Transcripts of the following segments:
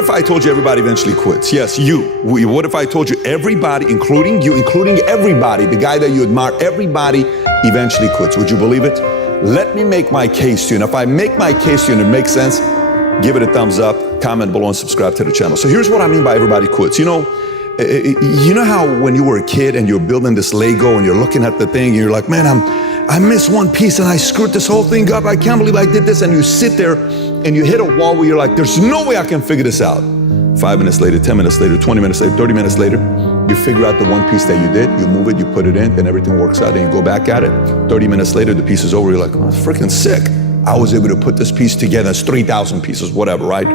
what if I told you everybody eventually quits? Yes, you. What if I told you everybody, including you, including everybody, the guy that you admire, everybody eventually quits? Would you believe it? Let me make my case to you. And if I make my case to you and it makes sense, give it a thumbs up, comment below, and subscribe to the channel. So here's what I mean by everybody quits. You know how when you were a kid and you're building this Lego and you're looking at the thing and you're like, man, I missed one piece and I screwed this whole thing up. I can't believe I did this. And you sit there and you hit a wall where you're like, there's no way I can figure this out. 5 minutes later, 10 minutes later, 20 minutes later, 30 minutes later, you figure out the one piece that you did, you move it, you put it in, then everything works out, and you go back at it. 30 minutes later, the piece is over, you're like, oh, that's freaking sick. I was able to put this piece together. It's 3,000 pieces, whatever, right?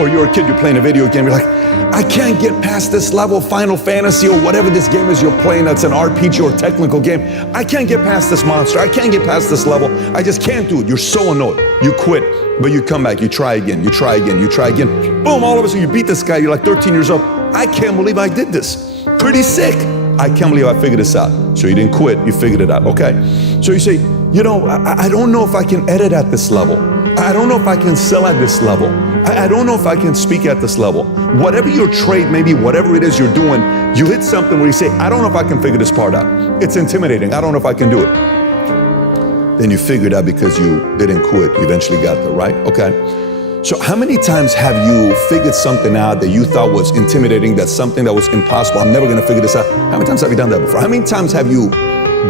Or you're a kid, you're playing a video game, you're like, I can't get past this level, Final Fantasy or whatever this game is you're playing that's an RPG or technical game. I can't get past this monster. I can't get past this level. I just can't do it. You're so annoyed. You quit, but you come back, you try again, you try again, you try again. Boom, all of a sudden you beat this guy. You're like 13 years old. I can't believe I did this. Pretty sick. I can't believe I figured this out. So you didn't quit, you figured it out, okay? So you say, you know, I don't know if I can edit at this level. I don't know if I can sell at this level. I don't know if I can speak at this level. Whatever your trade may be, whatever it is you're doing, you hit something where you say, I don't know if I can figure this part out. It's intimidating, I don't know if I can do it. Then you figured out because you didn't quit, you eventually got there, right? Okay. So how many times have you figured something out that you thought was intimidating, that's something that was impossible, I'm never gonna figure this out? How many times have you done that before? How many times have you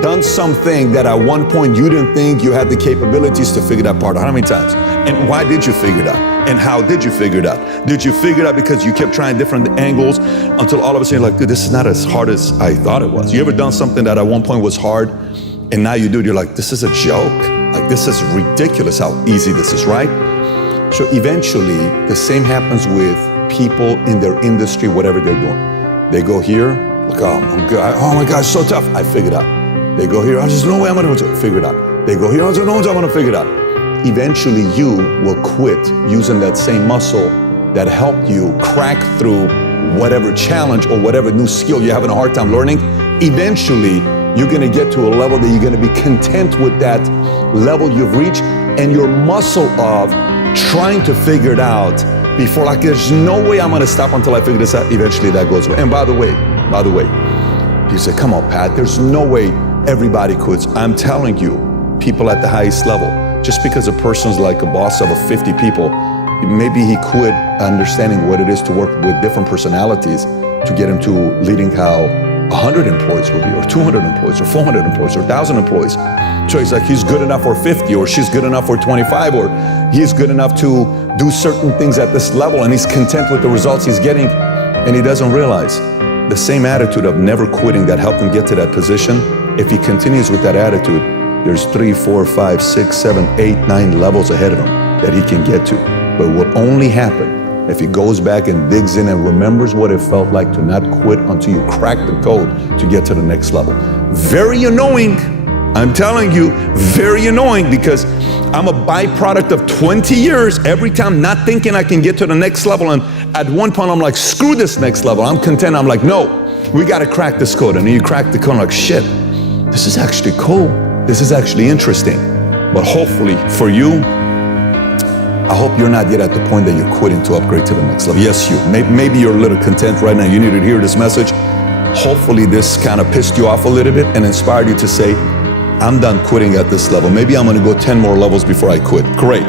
done something that at one point you didn't think you had the capabilities to figure that part out? How many times? And why did you figure it out? And how did you figure it out? Did you figure it out because you kept trying different angles until all of a sudden you're like, dude, this is not as hard as I thought it was? You ever done something that at one point was hard and now you do it, you're like, this is a joke? Like, this is ridiculous how easy this is, right? So eventually, the same happens with people in their industry, whatever they're doing. They go here, like, oh, I'm good. Oh my gosh, so tough. I figured it out. They go here, there's no way I'm gonna figure it out. They go here, there's no way I'm gonna figure it out. Eventually, you will quit using that same muscle that helped you crack through whatever challenge or whatever new skill you're having a hard time learning. Eventually, you're gonna get to a level that you're gonna be content with that level you've reached, and your muscle of trying to figure it out before, like, there's no way I'm gonna stop until I figure this out, eventually that goes away. And by the way, you say, come on, Pat, there's no way everybody quits. I'm telling you, people at the highest level, just because a person's like a boss of 50 people, maybe he quit understanding what it is to work with different personalities to get him to leading how 100 employees will be, or 200 employees, or 400 employees, or 1,000 employees. So he's like, he's good enough for 50, or she's good enough for 25, or he's good enough to do certain things at this level, and he's content with the results he's getting, and he doesn't realize the same attitude of never quitting that helped him get to that position. If he continues with that attitude, there's 3, 4, 5, 6, 7, 8, 9 levels ahead of him that he can get to. But it will only happen if he goes back and digs in and remembers what it felt like to not quit until you crack the code to get to the next level. Very annoying, I'm telling you, very annoying, because I'm a byproduct of 20 years, every time not thinking I can get to the next level, and at one point I'm like, screw this next level, I'm content, I'm like, no, we gotta crack this code. And then you crack the code, I'm like, shit, this is actually cool, this is actually interesting. But hopefully for you, I hope you're not yet at the point that you're quitting to upgrade to the next level. Yes, you. Maybe you're a little content right now. You need to hear this message. Hopefully this kind of pissed you off a little bit and inspired you to say, I'm done quitting at this level. Maybe I'm gonna go 10 more levels before I quit. Great.